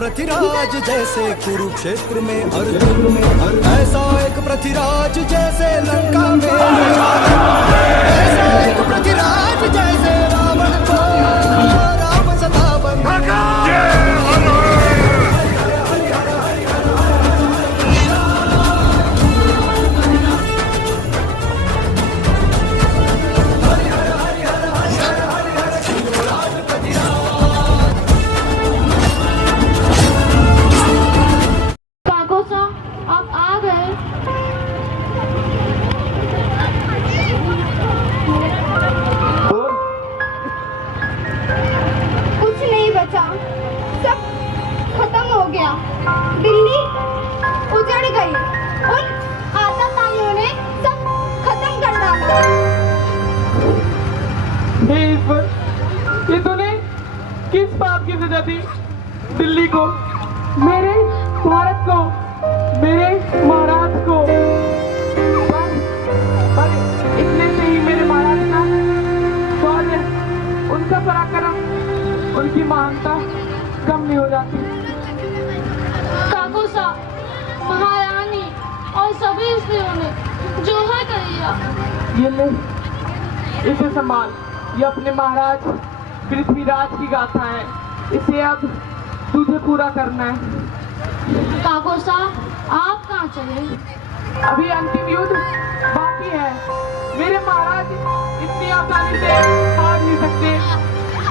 पृथ्वीराज जैसे कुरुक्षेत्र में अर्जुन में, ऐसा एक पृथ्वीराज जैसे लंका में, ऐसा एक पृथ्वीराज जैसे रावण को राम सदा बंधु। दिल्ली उजड़ गई, उन आतंकवादियों ने सब खत्म कर डाला। ये तूने किस बात की सजा दी दिल्ली को, मेरे भारत को, मेरे महाराज को? पर इतने से ही मेरे महाराज का शौर्य, उनका पराक्रम, उनकी महानता कम नहीं हो जाती। महारानी और सभी स्त्रियों ने जोहर कर लिया। ये ले, इसे संभाल, ये अपने महाराज पृथ्वीराज की गाथा है, इसे अब तुझे पूरा करना है। काकोसा, आप कहाँ चले? अभी अंतिम युद्ध बाकी है, मेरे महाराज इतनी आसानी से हार नहीं सकते।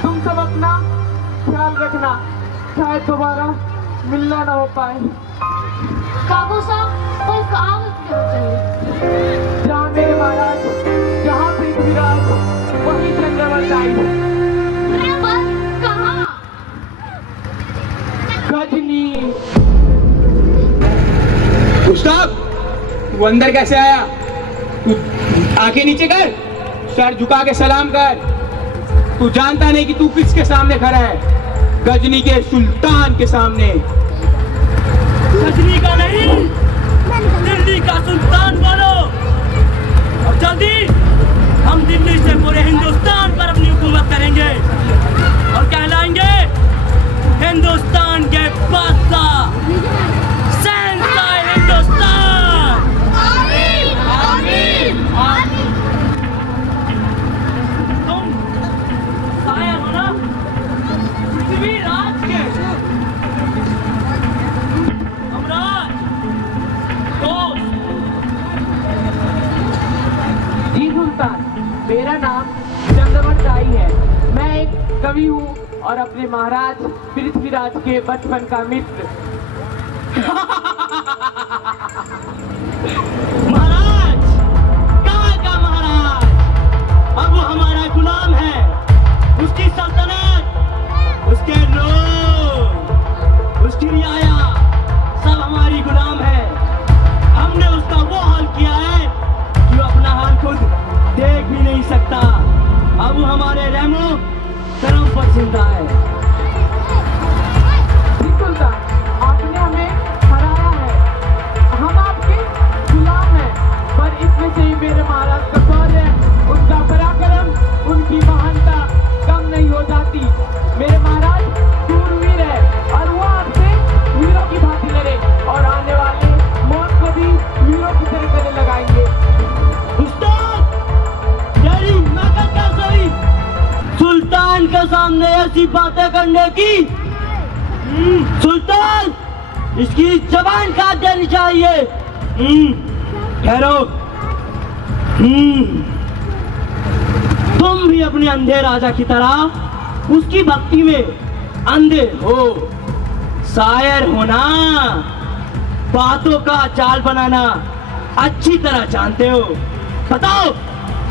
तुम सब अपना ख्याल रखना, शायद दोबारा मिलना ना हो पाए। काकोसा, पर कहाँ चले? जहाँ मेरे महाराज, जहाँ पृथ्वीराज, वहीं चंद्रवत आई। पर कहाँ? गजनी। गुस्ताव, तू अंदर कैसे आया? तू आंखें नीचे कर, सर झुका के सलाम कर। तू जानता नहीं कि तू किसके सामने खड़ा है? गजनी के सुल्तान के सामने। गजनी का नहीं, दिल्ली का सुल्तान बनो। और जल्दी हम दिल्ली से पूरे हिंदुस्तान पर अपनी हुकूमत करेंगे और कहलाएंगे हिंदुस्तान के बादशाह, शहंशाह हिंदुस्तान। आमीन, आमीन, आमीन। तुम शायर हो ना पृथ्वीराज के? मेरा नाम चंद्रवत राय है, मैं एक कवि हूँ और अपने महाराज पृथ्वीराज के बचपन का मित्र। महाराज, कहाँ का महाराज? अब वो हमारा गुलाम है, उसकी सल्तनत, उसके लोग, उसकी रियाया सब हमारी गुलाम है। हमने उसका वो हाल किया है कि वो अपना हाल खुद देख भी नहीं सकता। अब वो हमारे रहमो करम पर जिंदा है। सुल्तान, आपने हमें हराया है, हम आपके गुलाम हैं, पर इसमें से ही मेरे महाराज का शौर्य, उनका पराक्रम, उनकी महानता कम नहीं हो जाती। मेरे महाराज शूरवीर है और वो आपसे वीरों की भांति लड़े और आने वाले मौत को भी वीरों की तरह गले लगाएंगे। सुल्तान के सामने ऐसी बातें करने की, सुल्तान इसकी जबान काट देनी चाहिए। ठहरो, तुम भी अपने अंधे राजा की तरह उसकी भक्ति में अंधे हो। शायर होना, बातों का चाल बनाना अच्छी तरह जानते हो। बताओ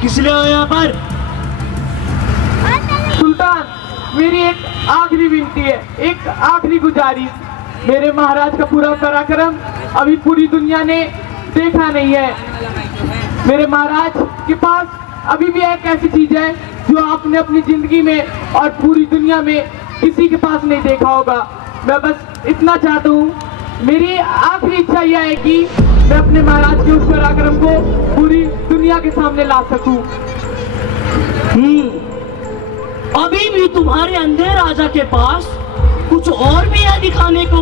किस लिए हो यहाँ पर? सुल्तान, मेरी एक आखिरी विनती है, एक आखिरी गुजारिश। मेरे महाराज का पूरा पराक्रम अभी पूरी दुनिया ने देखा नहीं है। मेरे महाराज के पास अभी भी एक ऐसी चीज है जो आपने अपनी जिंदगी में और पूरी दुनिया में किसी के पास नहीं देखा होगा। मैं बस इतना चाहता हूँ, मेरी आखिरी इच्छा यह है कि मैं अपने महाराज के उस पराक्रम को पूरी दुनिया के सामने ला सकूं। अभी भी तुम्हारे अंधे राजा के पास कुछ और भी है दिखाने को।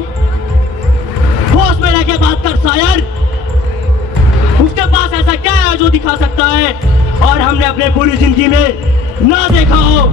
होश में रह के बात कर शायर, उसके पास ऐसा क्या है जो दिखा सकता है और हमने अपने पूरी जिंदगी में ना देखा हो।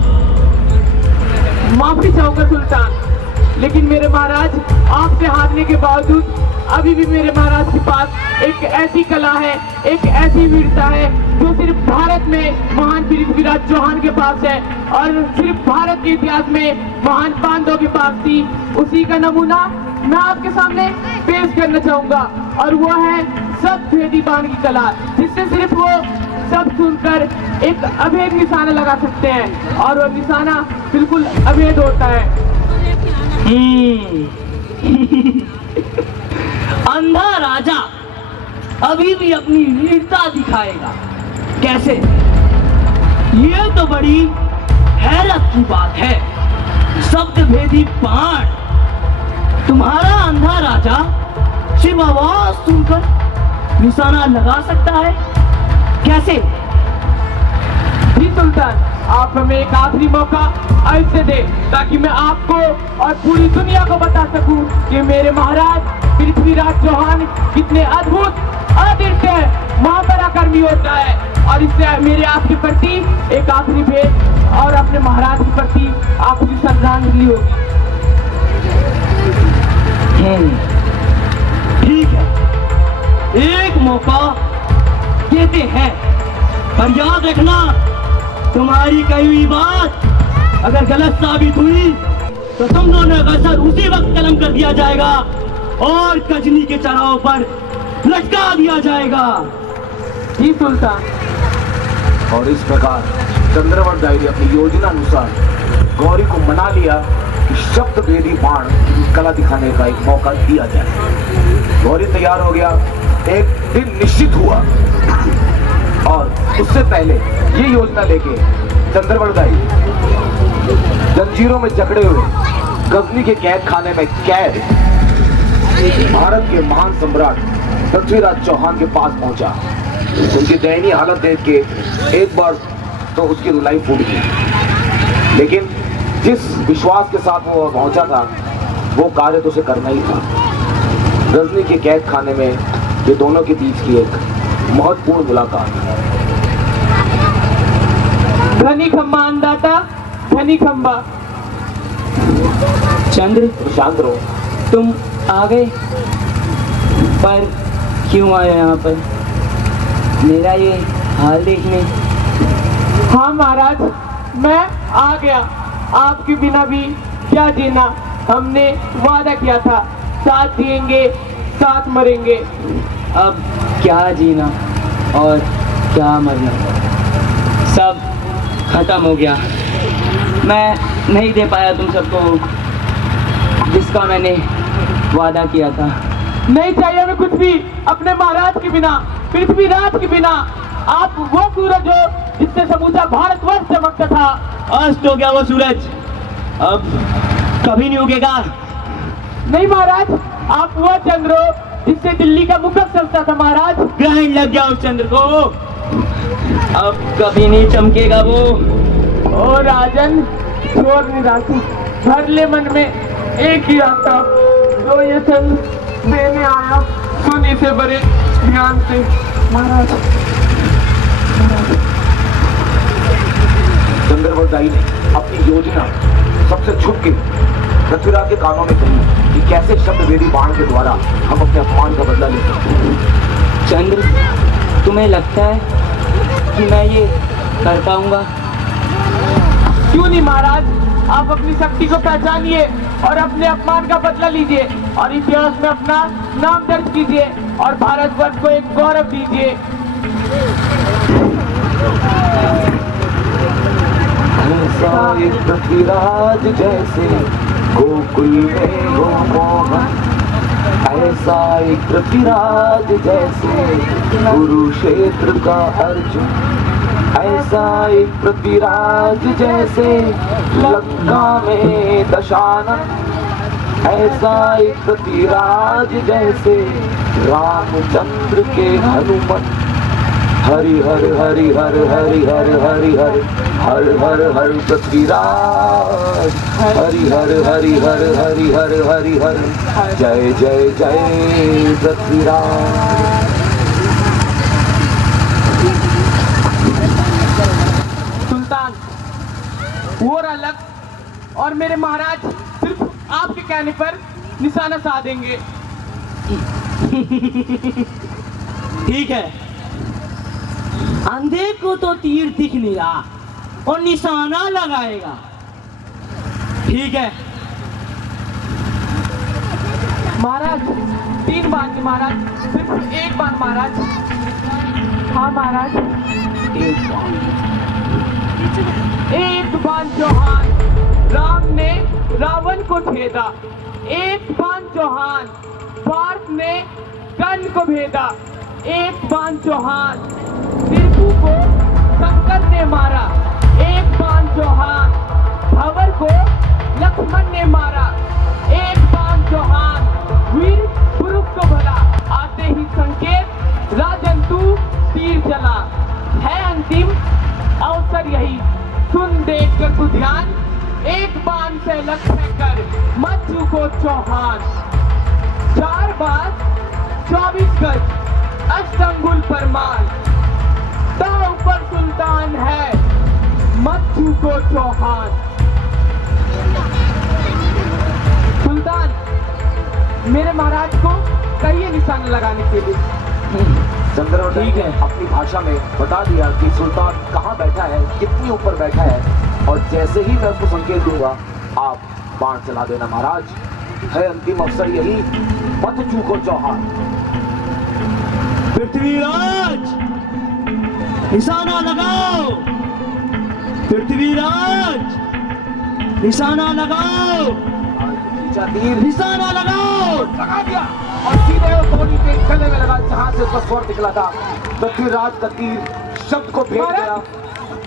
माफी चाहूंगा सुल्तान, लेकिन मेरे महाराज आपसे हारने के बावजूद अभी भी मेरे महाराज के पास एक ऐसी कला है, एक ऐसी वीरता है जो सिर्फ भारत में महान पृथ्वीराज चौहान के पास है और सिर्फ भारत के इतिहास में महान पांडवों के पास थी। उसी का नमूना मैं आपके सामने पेश करना चाहूंगा और वो है सब भेदी बाण की कला, जिससे सिर्फ वो सब सुनकर एक अभेद निशाना लगा सकते हैं और वो निशाना बिल्कुल अभेद होता है। अंधा राजा अभी भी अपनी वीरता दिखाएगा। कैसे? ये तो बड़ी हैरत की बात है। शब्द भेदी बाण, तुम्हारा अंधा राजा सिर्फ आवाज सुनकर निशाना लगा सकता है। कैसे? जी सुल्तान, आप हमें एक आखिरी मौका ऐसे दे ताकि मैं आपको और पूरी दुनिया को बता सकूं कि मेरे महाराज पृथ्वीराज चौहान कितने अद्भुत, अद्वितीय, महापराक्रमी होता है। और इससे मेरे आपके प्रति एक आखिरी भेद और अपने महाराज के प्रति आपकी श्रद्धांजलि होगी। ठीक है, एक मौका देते हैं, पर याद रखना तुम्हारी कही हुई बात अगर गलत साबित हुई तो तुम दोनों का सर उसी वक्त कलम कर दिया जाएगा और कजनी के चढ़ाव पर लटका दिया जाएगा। जी सुल्तान। और इस प्रकार चंद्रवरदाई ने अपनी योजना अनुसार गौरी को मना लिया कि शब्द भेदी बाण की कला दिखाने का एक मौका दिया जाए। गौरी तैयार हो गया। एक दिन निश्चित हुआ और उससे पहले ये योजना लेके चंद्रवरदाई जंजीरों में जकड़े हुए गजनी के कैद खाने में कैद भारत के महान सम्राट पृथ्वीराज चौहान के पास पहुंचा। उनकी दयनीय हालत देख के एक बार तो उसकी रुलाई फूट गई, लेकिन जिस विश्वास के साथ वो पहुंचा था वो कार्य तो उसे करना ही था। गजनी के कैद खाने में ये दोनों के बीच की एक महत्वपूर्ण मुलाकात। धनी खम्बा अंदाता, धनी खम्बा। चंद्र, शांत रहो। तुम आ गए, पर क्यों आए यहाँ पर? मेरा ये हाल देखने? हाँ महाराज, मैं आ गया। आपके बिना भी क्या जीना, हमने वादा किया था, साथ जिएंगे साथ मरेंगे। अब क्या जीना और क्या मरना, सब खत्म हो गया। मैं नहीं दे पाया तुम सबको जिसका मैंने वादा किया था। नहीं चाहिए हमें कुछ भी अपने महाराज के बिना, पृथ्वीराज के बिना। आप वो सूरज हो जिससे समूचा भारतवर्ष चमकता था। अस्त हो गया वो सूरज, अब कभी नहीं उगेगा। नहीं महाराज, आप वो चंद्र हो जिससे दिल्ली का मुकुट चलता था महाराज। ग्रहण लग गया उस चंद्र को, अब कभी नहीं चमकेगा वो। ओ राजन, छोड़ निराशा, भर ले मन में एक ही आता जो ये चंद्र देने आया। सुन इसे बड़े ध्यान से महाराज। चंद्रवरदाई ने अपनी योजना सबसे छुप के पृथ्वीराज के कानों में कही कि कैसे शब्द भेदी बाण के द्वारा हम अपने अपमान का बदला ले सकते हैं। चंद्र, तुम्हें लगता है कि मैं ये कर पाऊंगा? क्यों नहीं महाराज, आप अपनी शक्ति को पहचानिए और अपने अपमान का बदला लीजिए और इतिहास में अपना नाम दर्ज कीजिए और भारतवर्ष को एक गौरव दीजिए। ऐसा एक पृथ्वीराज जैसे गोकुल में गो मोहन, ऐसा एक पृथ्वीराज जैसे कुरुक्षेत्र का अर्जुन, ऐसा एक पृथ्वीराज जैसे लंका में दशानन, ऐसा एक पृथ्वीराज जैसे रामचंद्र के हनुमान। हरि हर हरि हर हरि हर हरि हर हर हर हर पृथ्वीराज, हरि हर हरि हर हरि हर हरि हर, जय जय जय पृथ्वीराज। सुल्तान, वो अलग और मेरे महाराज सिर्फ आपके कहने पर निशाना साधेंगे। ठीक है, अंधे को तो तीर दिख नहीं रहा और निशाना लगाएगा। ठीक है महाराज, 3 बार नहीं महाराज, सिर्फ 1 बार महाराज। हाँ महाराज। एक बाण चौहान, राम ने रावण को छेदा। एक बाण चौहान, पार्थ ने कर्ण को भेदा। एक बाण चौहान, टिपू को शंकर ने मारा। एक बाण चौहान, भंवर को लक्ष्मण ने मारा। एक बाण चौहान, वीर पुरुष को भला। आते ही संकेत राजन तू तीर चला। है अंतिम अवसर यही, सुन देख कर तू ध्यान। एक बाण से लक्ष्य कर मत चूको चौहान। 4 बार 24 गज अष्टंगुल परमार। दांव पर सुल्तान है मत चूको चौहान। सुल्तान, मेरे महाराज को कहिए निशाना लगाने के लिए। चंद्रवत ठीक है। अपनी भाषा में बता दिया कि सुल्तान कहाँ बैठा है, कितनी ऊपर बैठा है, और जैसे ही मैं उसको संकेत दूंगा आप बाण चला देना महाराज। है अंतिम अवसर यही, मत चूको चौहान। पृथ्वीराज, निशाना लगाओ। पृथ्वीराज, निशाना लगाओ। खींचा तीर, निशाना लगाओ। लगा दिया और सीधे गोली के गले में लगा, जहां से उसका स्वर निकला था। पृथ्वीराज का तीर शब्द को भेद गया।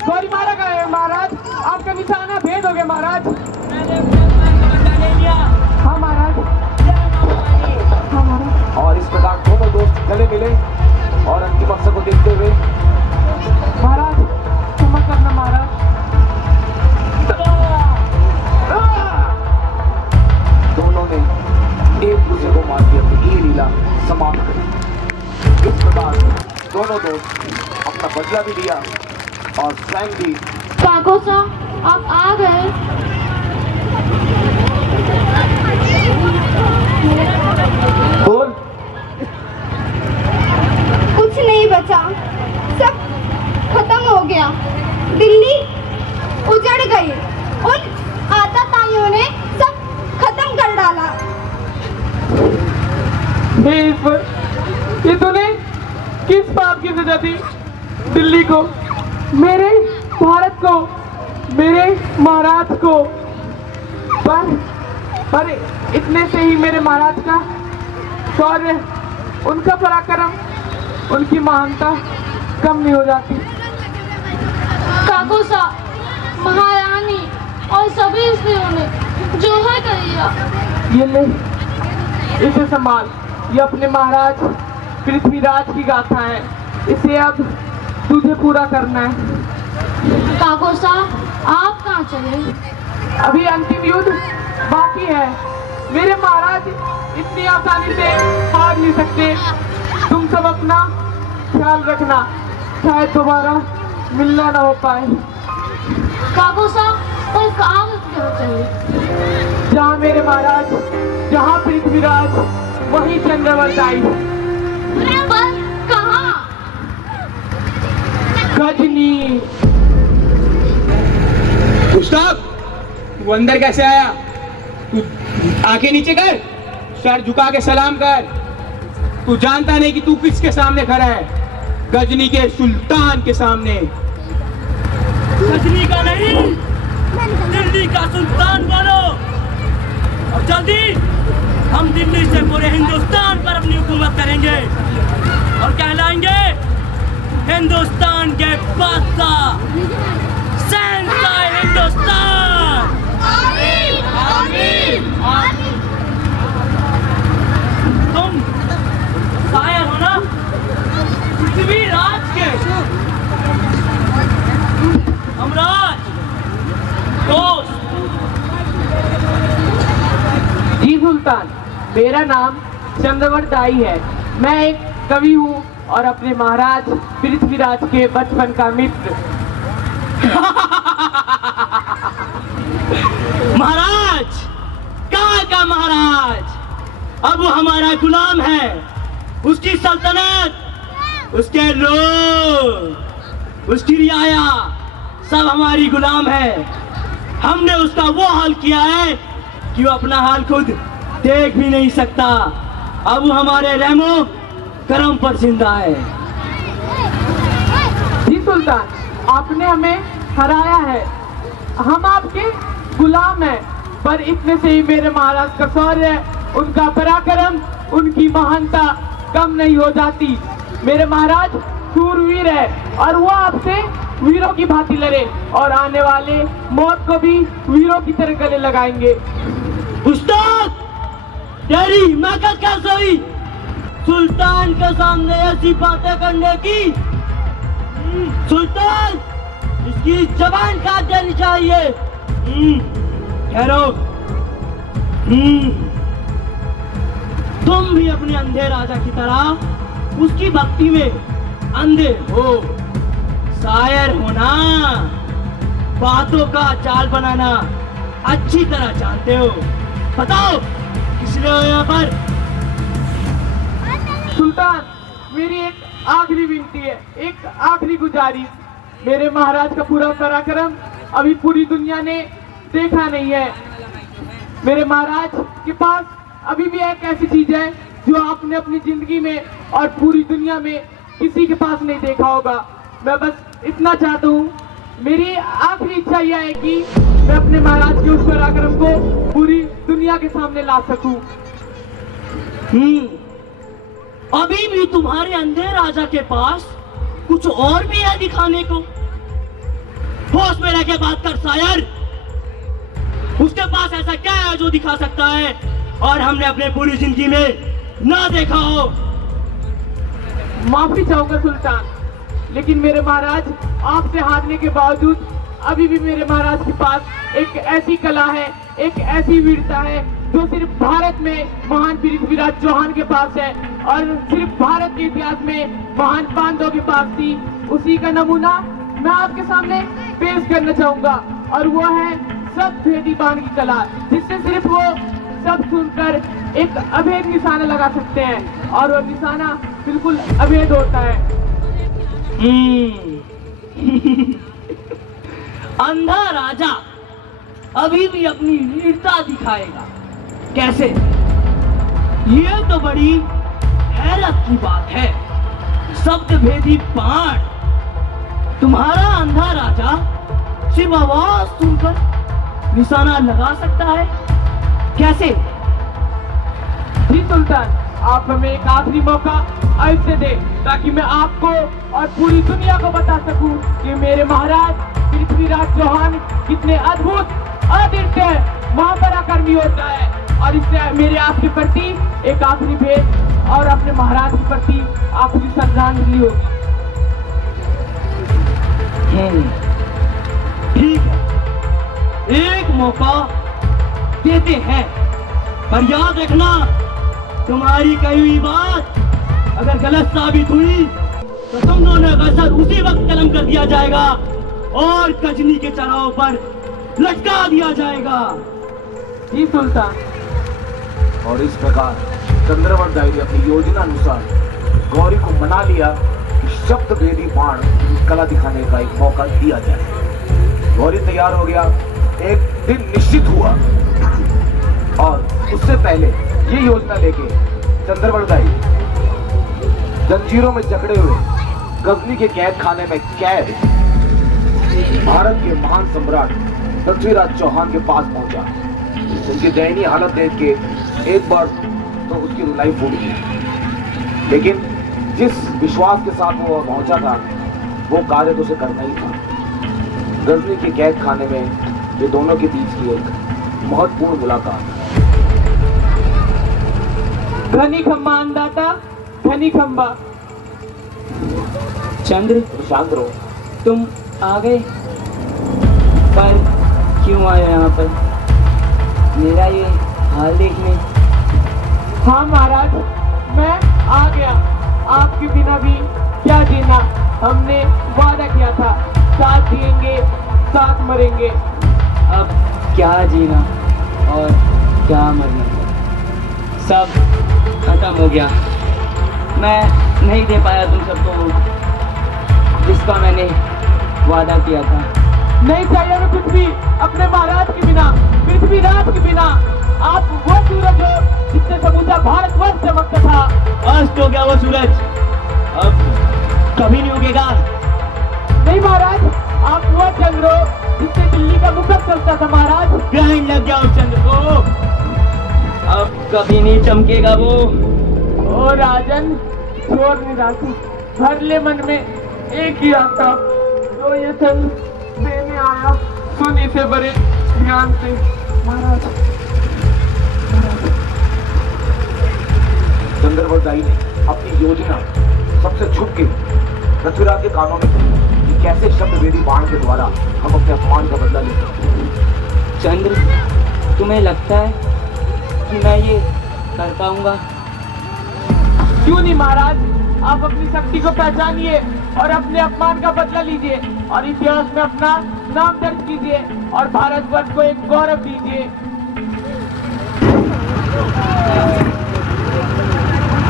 गोली मारा गया है महाराज, आपका निशाना भेद हो गया महाराज। हाँ महाराज। हाँ महाराज। और इस प्रकार दोनों दोस्त गले मिले और अंतिम अवसर को देखते हुए महाराज क्षमा करना महाराज। दोनों ने एक दूसरे को मार दिया, ये लीला समाप्त करी। इस प्रकार दोनों दोस्त अपना बदला भी लिया और स्वयं भी। काको साहब, आप आ गए। बोल। कुछ नहीं बचा, सब खत्म हो गया। दिल्ली उजड़ गई, उन आतताइयों ने सब खत्म कर डाला। हे ईश्वर, ये तूने किस पाप की सजा दी दिल्ली को, मेरे भारत को, मेरे महाराज को। पर इतने से ही मेरे महाराज का शौर्य, उनका पराक्रम, उनकी महानता कम नहीं हो जाती। काको साहब, महारानी और सभी स्त्रियों ने जोहर करिया। ये ले, इसे संभाल। ये अपने महाराज पृथ्वीराज की गाथा है, इसे अब तुझे पूरा करना है। काको साहब, आप कहाँ चले? अभी अंतिम युद्ध बाकी है। मेरे महाराज इतनी आसानी से हार नहीं सकते। तुम सब अपना ख्याल रखना, शायद दोबारा मिलना ना हो पाए। काको साहब, और कहाँ चले? जहाँ मेरे महाराज, जहाँ पृथ्वीराज, वहीं चंद्रवरदाई। पर कहाँ? गजनी। गुस्ताव, तू अंदर कैसे आया? तू आंखें नीचे कर, सर झुका के सलाम कर। तू जानता नहीं कि तू किसके सामने खड़ा है? गजनी के सुल्तान के सामने। गजनी का नहीं, दिल्ली का सुल्तान बनो और जल्दी हम दिल्ली से पूरे हिंदुस्तान पर अपनी हुकूमत करेंगे और कहलाएंगे हिंदुस्तान के बादशाह, शहंशाह हिंदुस्तान। आमीन आमीन आमीन। तुम शायर हो ना पृथ्वी राज के, हमराज दोस्त। जी सुल्तान, मेरा नाम चंद्रवर्त दाई है। मैं एक कवि हूँ और अपने महाराज पृथ्वीराज के बचपन का मित्र। महाराज, कहाँ का महाराज? अब वो हमारा गुलाम है। उसकी सल्तनत, उसके लोग, उसकी रियाया सब हमारी गुलाम है। हमने उसका वो हाल किया है कि वो अपना हाल खुद देख भी नहीं सकता। अब वो हमारे रहमो करम पर जिंदा है। जी सुल्तान, आपने हमें हराया है। हम आपके गुलाम हैं, पर इतने से ही मेरे महाराज का शौर्य, उनका पराक्रम, उनकी महानता कम नहीं हो जाती। मेरे महाराज सूरवीर है और वो आपसे वीरों की भांति लड़े और आने वाले मौत को भी वीरों की तरह गले लगाएंगे। उस्ताद, तेरी हिम्मत कैसे हुई सुल्तान के सामने ऐसी बातें करने की? सुल्तान, इसकी जबान काट देनी चाहिए। ठहरो। तुम भी अपने अंधे राजा की तरह उसकी भक्ति में अंधे हो। शायर होना, बातों का चाल बनाना अच्छी तरह जानते हो। बताओ किस लिए हो यहाँ पर? सुल्तान, मेरी एक आखिरी विनती है, एक आखिरी गुजारिश। मेरे महाराज का पूरा पराक्रम अभी पूरी दुनिया ने देखा नहीं है। मेरे महाराज के पास अभी भी एक ऐसी चीज है जो आपने अपनी जिंदगी में और पूरी दुनिया में किसी के पास नहीं देखा होगा। मैं बस इतना चाहता हूँ, मेरी आखिरी इच्छा यह है कि मैं अपने महाराज के उस पराक्रम को पूरी दुनिया के सामने ला सकूं। अभी भी तुम्हारे अंधे राजा के पास कुछ और भी है दिखाने को। होश में रह के बात कर शायर। उसके पास ऐसा क्या है जो दिखा सकता है और हमने अपने पूरी जिंदगी में ना देखा हो? माफी चाहूंगा सुल्तान, लेकिन मेरे महाराज आपसे हारने के बावजूद अभी भी मेरे महाराज के पास एक ऐसी कला है, एक ऐसी वीरता है जो सिर्फ भारत में महान पृथ्वीराज चौहान के पास है और सिर्फ भारत के इतिहास में महान पांडवों के पास थी। उसी का नमूना मैं आपके सामने पेश करना चाहूंगा और वो है सब भेदी बाण की कला, जिससे सिर्फ वो सब सुनकर एक अभेद निशाना लगा सकते हैं और वो निशाना बिल्कुल अभेद होता है। अंधा राजा अभी भी अपनी वीरता दिखाएगा। कैसे? ये तो बड़ी हैरत की बात है। शब्द भेदी बाण। तुम्हारा अंधा राजा सिर्फ आवाज सुनकर निशाना लगा सकता है? कैसे? जी सुल्तान, आप हमें एक आखिरी मौका ऐसे दे ताकि मैं आपको और पूरी दुनिया को बता सकूं कि मेरे महाराज पृथ्वीराज चौहान कितने अद्भुत, अद्वितीय, महापराक्रमी होता है। और इससे मेरे आपके प्रति एक आखिरी भेद और अपने महाराज के प्रति आखिरी श्रद्धांजलि होगी। ठीक है, एक मौका देते हैं, पर याद रखना तुम्हारी कही हुई बात अगर गलत साबित हुई तो तुम दोनों का सर उसी वक्त कलम कर दिया जाएगा और कजनी के चढ़ाव पर लटका दिया जाएगा। जी सुल्तान। और इस प्रकार चंद्रवर्त दाई ने अपनी योजना अनुसार गौरी को मना लिया कि शब्द भेदी बाण की कला दिखाने का एक मौका दिया जाए। गौरी तैयार हो गया। एक दिन निश्चित हुआ और उससे पहले ये योजना लेके चंद्रवर्त दाई जंजीरों में जकड़े हुए गजनी के कैद खाने में कैद भारत के महान सम्राट पृथ्वीराज चौहान के पास पहुंचा। उनकी दयनीय हालत देख के एक बार तो उसकी रुलाई फूट गई, लेकिन जिस विश्वास के साथ वो पहुंचा था वो कार्य तो उसे करना ही था। गजनी के कैद खाने में ये दोनों के बीच की एक महत्वपूर्ण मुलाकात। धनी खम्बा अन्नदाता, धनी खम्बा। चंद्र, शांत रहो। तुम आ गए, पर क्यों आए यहाँ पर? मेरा ये हाल देखने। हाँ महाराज, मैं आ गया। आपके बिना भी क्या जीना, हमने वादा किया था, साथ जिएंगे साथ मरेंगे। अब क्या जीना और क्या मरना, सब खत्म हो गया। मैं नहीं दे पाया तुम सबको जिसका मैंने वादा किया था। नहीं चाहिए हमें कुछ भी अपने महाराज के बिना, पृथ्वीराज के बिना। आप वो सूरज हो जिससे समूचा भारतवर्ष चमकता था। अस्त हो गया वो सूरज, अब कभी नहीं उगेगा। नहीं महाराज, आप वो चंद्र हो जिससे दिल्ली का मुकुट चलता था महाराज। ग्रहण लग गया उस चंद्र को, अब कभी नहीं चमकेगा वो। ओ राजन, छोड़ निराशा, भर ले मन में एक ही आता जो ये चंद्र देने आया। सुन इसे बड़े ध्यान से महाराज। चंद्रवरदाई ने अपनी योजना सबसे छुप के पृथ्वीराज के कानों में कही कि कैसे शब्द वेदी बाण के द्वारा हम अपने अपमान का बदला ले सकते हैं। चंद्र, तुम्हें लगता है कि मैं ये कर पाऊंगा? क्यों नहीं महाराज, आप अपनी शक्ति को पहचानिए और अपने अपमान का बदला लीजिए और इतिहास में अपना नाम दर्ज कीजिए और भारतवर्ष को एक गौरव दीजिए।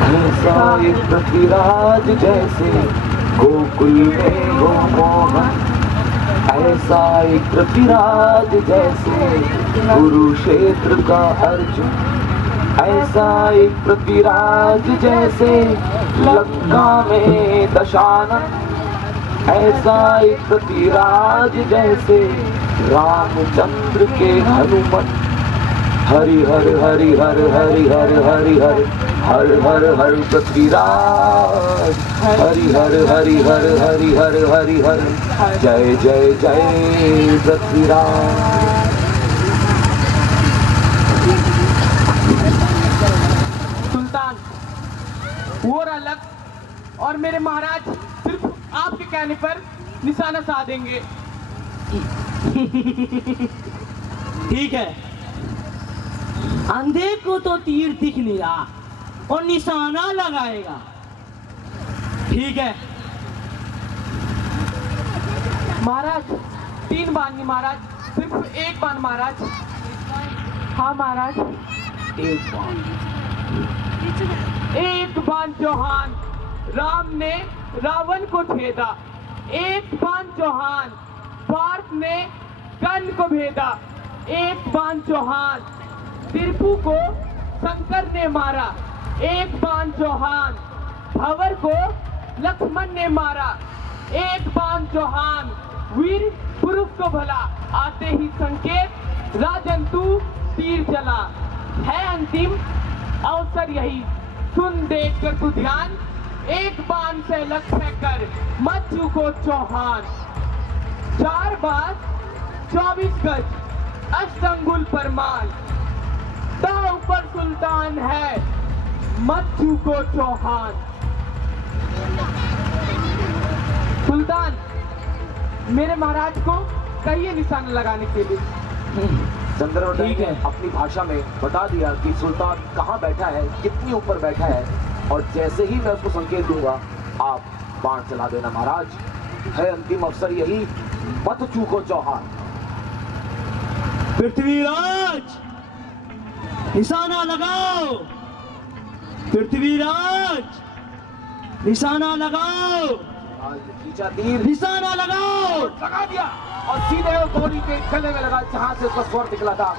ऐसा एक पृथ्वीराज जैसे गोकुल में गोमोहन, ऐसा एक पृथ्वीराज जैसे कुरुक्षेत्र का अर्जुन, ऐसा एक पृथ्वीराज जैसे लंका में दशानन, ऐसा एक पृथ्वीराज जैसे रामचंद्र के हनुमान। हरि हर हरि हर हरि हर हरि हर हर हर हर पृथ्वीराज, हरि हर हरि हर हरि हर हरि हर, जय जय जय पृथ्वीराज। सुल्तान, वो अलग और मेरे महाराज सिर्फ आपके कहने पर निशाना साधेंगे। ठीक है, अंधे को तो तीर दिख नहीं रहा और निशाना लगाएगा। ठीक है महाराज, 3 बाण नहीं महाराज, सिर्फ 1 बाण महाराज। हाँ महाराज, 1 बाण। 1 बाण चौहान, राम ने रावण को छेदा। 1 बाण चौहान, पार्थ ने कर्ण को भेदा। 1 बाण चौहान, तिरपु को शंकर ने मारा। 1 बाण चौहान, भंवर को लक्ष्मण ने मारा। 1 बाण चौहान, वीर पुरुष को भला। आते ही संकेत, राजन तू तीर चला। है अंतिम अवसर यही, सुन देख कर तू ध्यान। 1 बाण से लक्ष्य कर, मत चूको चौहान। 4 बार 24 गज, अष्टअंगुल परमान। दांव पर सुल्तान है, मत चूको चौहान। सुल्तान, मेरे महाराज को कहिए निशाना लगाने के लिए। चंद्रवरदाई ठीक ने है। अपनी भाषा में बता दिया कि सुल्तान कहाँ बैठा है, कितनी ऊपर बैठा है, और जैसे ही मैं उसको संकेत दूंगा आप बाण चला देना महाराज। है अंतिम अवसर यही, मत चूको चौहान। पृथ्वीराज, निशाना लगाओ। पृथ्वीराज, निशाना लगाओ। आज खींचा तीर, निशाना लगाओ। लगा दिया और सीधे गौरी के गले में लगा, जहां से उसका स्वर निकला था।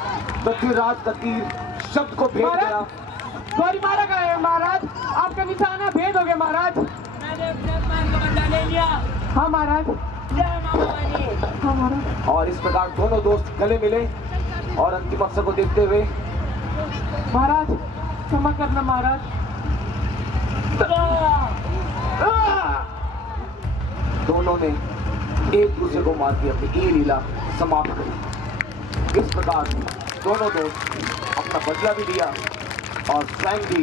पृथ्वीराज का तीर शब्द को भेद गया। गौरी मारा गया है महाराज, आपका निशाना भेद हो गया महाराज। मैंने अपने अपमान का बदला ले लिया। हाँ महाराज। जय मामा रानी। हाँ महाराज। और इस प्रकार दोनों दोस्त गले मिले और अंतिम अवसर को देखते हुए महाराज क्षमा करना महाराज। दोनों ने एक दूसरे को मार के अपनी ये लीला समाप्त करी। इस प्रकार दोनों दोस्त अपना बदला भी लिया और स्वयं भी